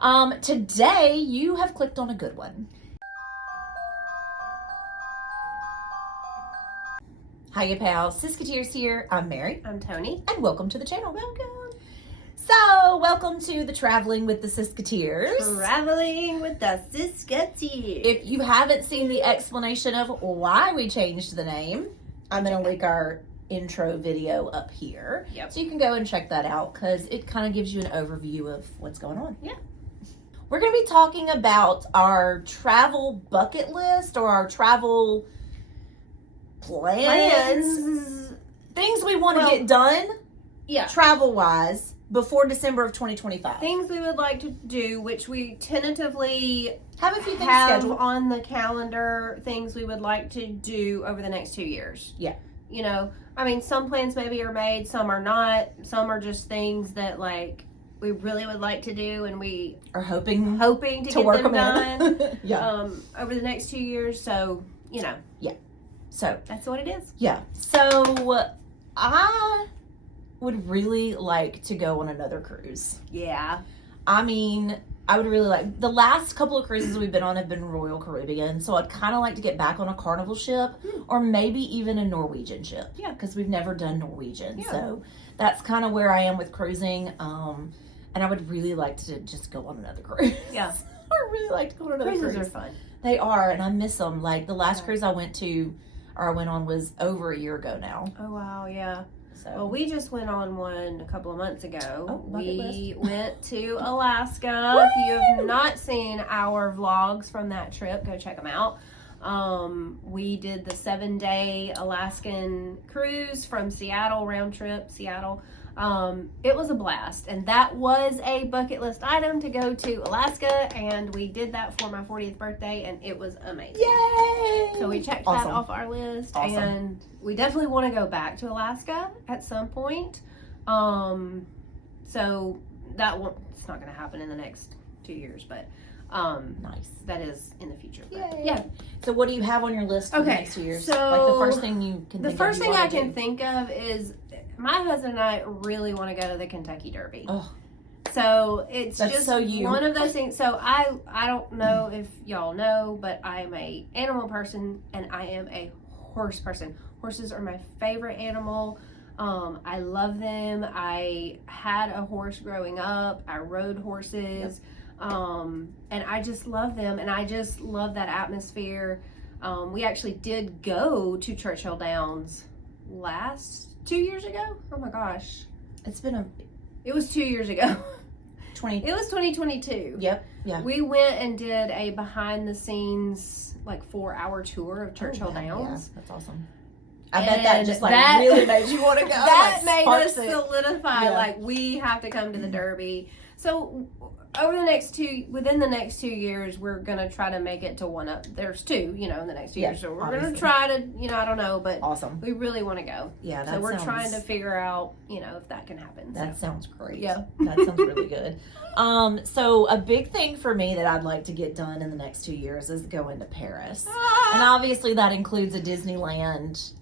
Today you have clicked on a good one. Hiya pals, Siskateers here. I'm Mary. I'm Tony. And welcome to the channel. Welcome. So, welcome to the Traveling with the Siskateers. Traveling with the Siskateers. If you haven't seen the explanation of why we changed the name, I'm going to link our intro video up here. Yep. So you can go and check that out because it kind of gives you an overview of what's going on. Yeah. We're going to be talking about our travel bucket list or our travel plans. Things we want to get done travel-wise before December of 2025. Things we would like to do, which we tentatively have a few things scheduled on the calendar, things we would like to do over the next 2 years. Yeah. You know, I mean, some plans maybe are made, some are not. Some are just things that, like, we really would like to do, and we are hoping to get work them done yeah. Over the next 2 years. So, you know. Yeah. So that's what it is. Yeah. So I would really like to go on another cruise. Yeah. I mean, I would really like, the last couple of cruises we've been on have been Royal Caribbean, so I'd kind of like to get back on a Carnival ship or maybe even a Norwegian ship. Yeah. Because we've never done Norwegian. Yeah. So that's kind of where I am with cruising. And I would really like to just go on another cruise. Yeah. I would really like to go on another cruise. Cruises are fun. They are, and I miss them. Like the last cruise I went on was over a year ago now. Oh, wow, yeah. So. Well, we just went on one a couple of months ago. Oh, we went to Alaska. If you have not seen our vlogs from that trip, go check them out. We did the 7-day Alaskan cruise from Seattle, round trip, Seattle. It was a blast, and that was a bucket list item to go to Alaska, and we did that for my 40th birthday, and it was amazing. Yay! So we checked that off our list, and we definitely want to go back to Alaska at some point. So that won't, it's not going to happen in the next 2 years, but nice. That is in the future. Yay. Yeah. So what do you have on your list for the next 2 years? So like the first thing you can the think first of thing I can think of is my husband and I really want to go to the Kentucky Derby. Oh. So it's That's just so you. one of those things. So I don't know if y'all know, but I am a animal person and I am a horse person. Horses are my favorite animal. I love them. I had a horse growing up. I rode horses. Yep. And I just love them, and I just love that atmosphere. We actually did go to Churchill Downs 2 years ago. Oh my gosh, it was 2 years ago. It was 2022. Yep. Yeah. We went and did a behind the scenes 4-hour tour of Churchill Downs. Yeah, that's awesome. I bet that just really made you want to go. That made us solidify we have to come to the Derby. So within the next 2 years, we're gonna try to make it to one of. There's two, in the next 2 years. So we're gonna try to, I don't know, but awesome. We really want to go. Yeah, so we're trying to figure out, if that can happen. That sounds great. Yeah, that sounds really good. So a big thing for me that I'd like to get done in the next 2 years is going to Paris, and obviously that includes a Disneyland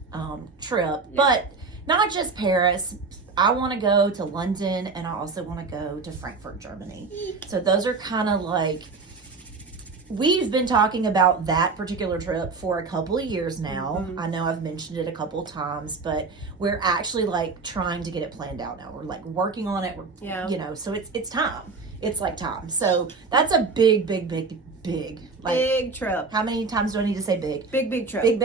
trip, but not just Paris. I want to go to London, and I also want to go to Frankfurt, Germany. So those are kind of we've been talking about that particular trip for a couple of years now. Mm-hmm. I know I've mentioned it a couple of times, but we're actually trying to get it planned out now. We're working on it. So it's time. It's time. So that's a big trip. How many times do I need to say big? Big trip. Big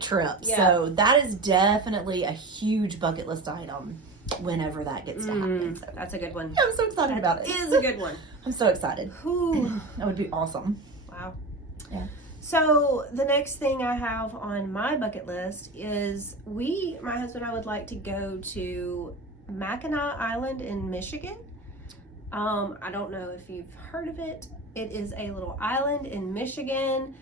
trip. Yeah. So that is definitely a huge bucket list item whenever that gets to happen. So that's a good one. I'm so excited about it. It is a good one. I'm so excited. That would be awesome. Wow. Yeah. So the next thing I have on my bucket list is my husband and I would like to go to Mackinac Island in Michigan. I don't know if you've heard of it. It is a little island in Michigan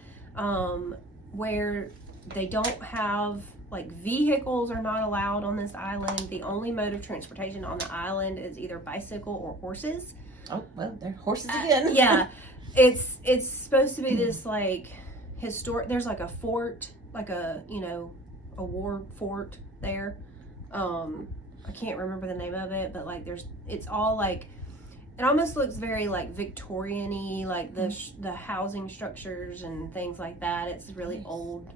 where they don't have, vehicles are not allowed on this island. The only mode of transportation on the island is either bicycle or horses. Oh, well, they're horses again. Yeah. It's supposed to be this, historic, there's a fort, a war fort there. I can't remember the name of it, but it's all it almost looks very like Victorian-y, like the housing structures and things like that. It's a really old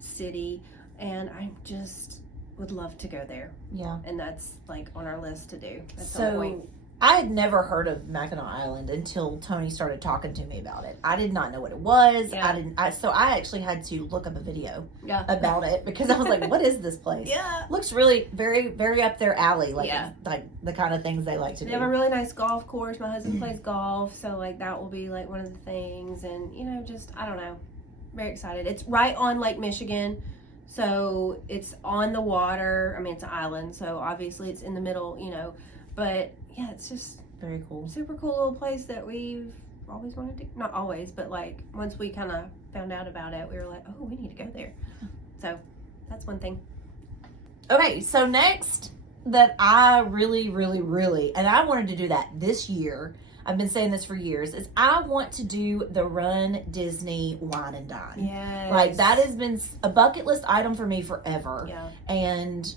city, and I just would love to go there. Yeah. And that's like on our list to do at some point. So I had never heard of Mackinac Island until Tony started talking to me about it. I did not know what it was. Yeah. So I actually had to look up a video Yeah. about it because I was like, what is this place? Yeah. Looks really very, very up their alley. Like, Yeah. like the kind of things they like to They do. have a really nice golf course. My husband plays golf, so like that will be like one of the things. And you know, just I don't know, very excited. It's right on Lake Michigan, so it's on the water. I mean, it's an island, so obviously it's in the middle, you know. But yeah, it's just Very cool. super cool little place that we've always wanted to. Not always, but like once we kind of found out about it, we were like, oh, we need to go there. So that's one thing. Okay, so next that I really, really, really, and I wanted to do that this year. I've been saying this for years. Is I want to do the Run Disney Wine and Dine. Yeah. Like that has been a bucket list item for me forever. Yeah. And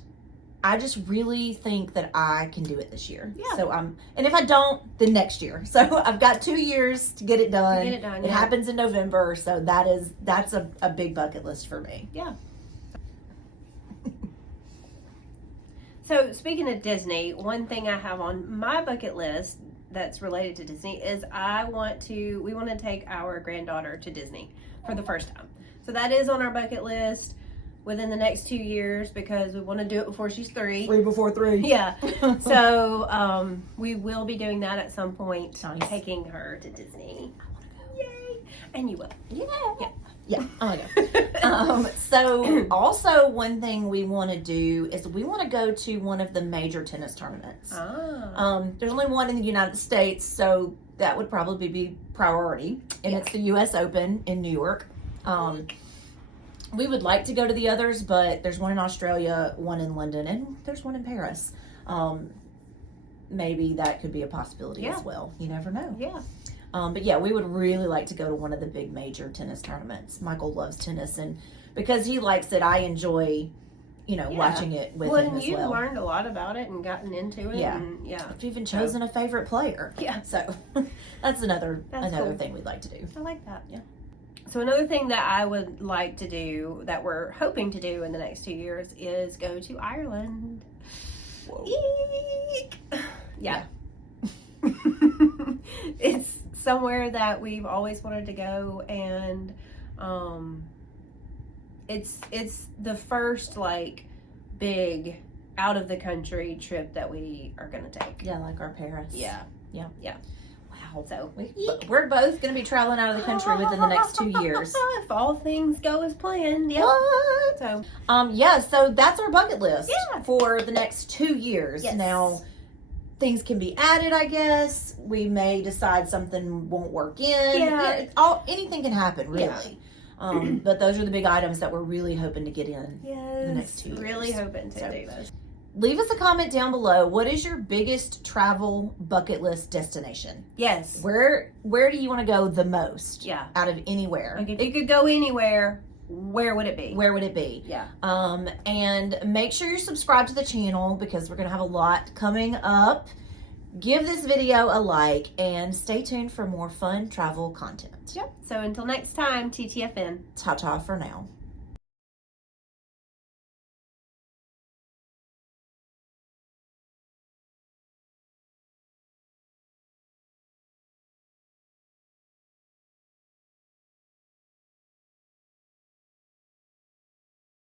I just really think that I can do it this year. Yeah. So and if I don't, then next year. So I've got 2 years to get it done. Get it done. It happens in November, so that's a big bucket list for me. Yeah. So speaking of Disney, one thing I have on my bucket list that's related to Disney is we want to take our granddaughter to Disney for the first time. So that is on our bucket list within the next 2 years because we want to do it before she's 3. 3 before 3. Yeah. So we will be doing that at some point, Nice. taking her to Disney. Yay! And you will. Yeah, I know. So also one thing we want to do is we want to go to one of the major tennis tournaments. There's only one in the United States, so that would probably be priority, and it's the U.S. Open in New York. We would like to go to the others, but there's one in Australia, one in London, and there's one in Paris. Maybe that could be a possibility as well. You never know. Yeah. But yeah, we would really like to go to one of the big major tennis tournaments. Michael loves tennis, and because he likes it, I enjoy, watching it with him and as you've well. learned a lot about it and gotten into it. Yeah. And, yeah. I've even chosen a favorite player. Yeah. So that's another cool. thing we'd like to do. I like that. Yeah. So another thing that I would like to do, that we're hoping to do in the next 2 years, is go to Ireland. Whoa. Eek! Yeah. It's somewhere that we've always wanted to go, and it's the first like big out of the country trip that we are gonna take. Yeah, like our Paris. Yeah. Wow. So We're both going to be traveling out of the country within the next 2 years. if all things go as planned. Yeah. What? So So that's our bucket list Yeah. for the next 2 years. Yes. Now, things can be added, I guess. We may decide something won't work in. Yeah. Anything can happen, really. Yeah. But those are the big items that we're really hoping to get in. yes, next 2 years. really hoping to So- do this. Leave us a comment down below. What is your biggest travel bucket list destination? Yes. Where do you want to go the most? Yeah. Out of anywhere? Like if you could go anywhere, where would it be? Where would it be? Yeah. And make sure you're subscribed to the channel because we're going to have a lot coming up. Give this video a like and stay tuned for more fun travel content. Yep. So until next time, TTFN. Ta-ta for now.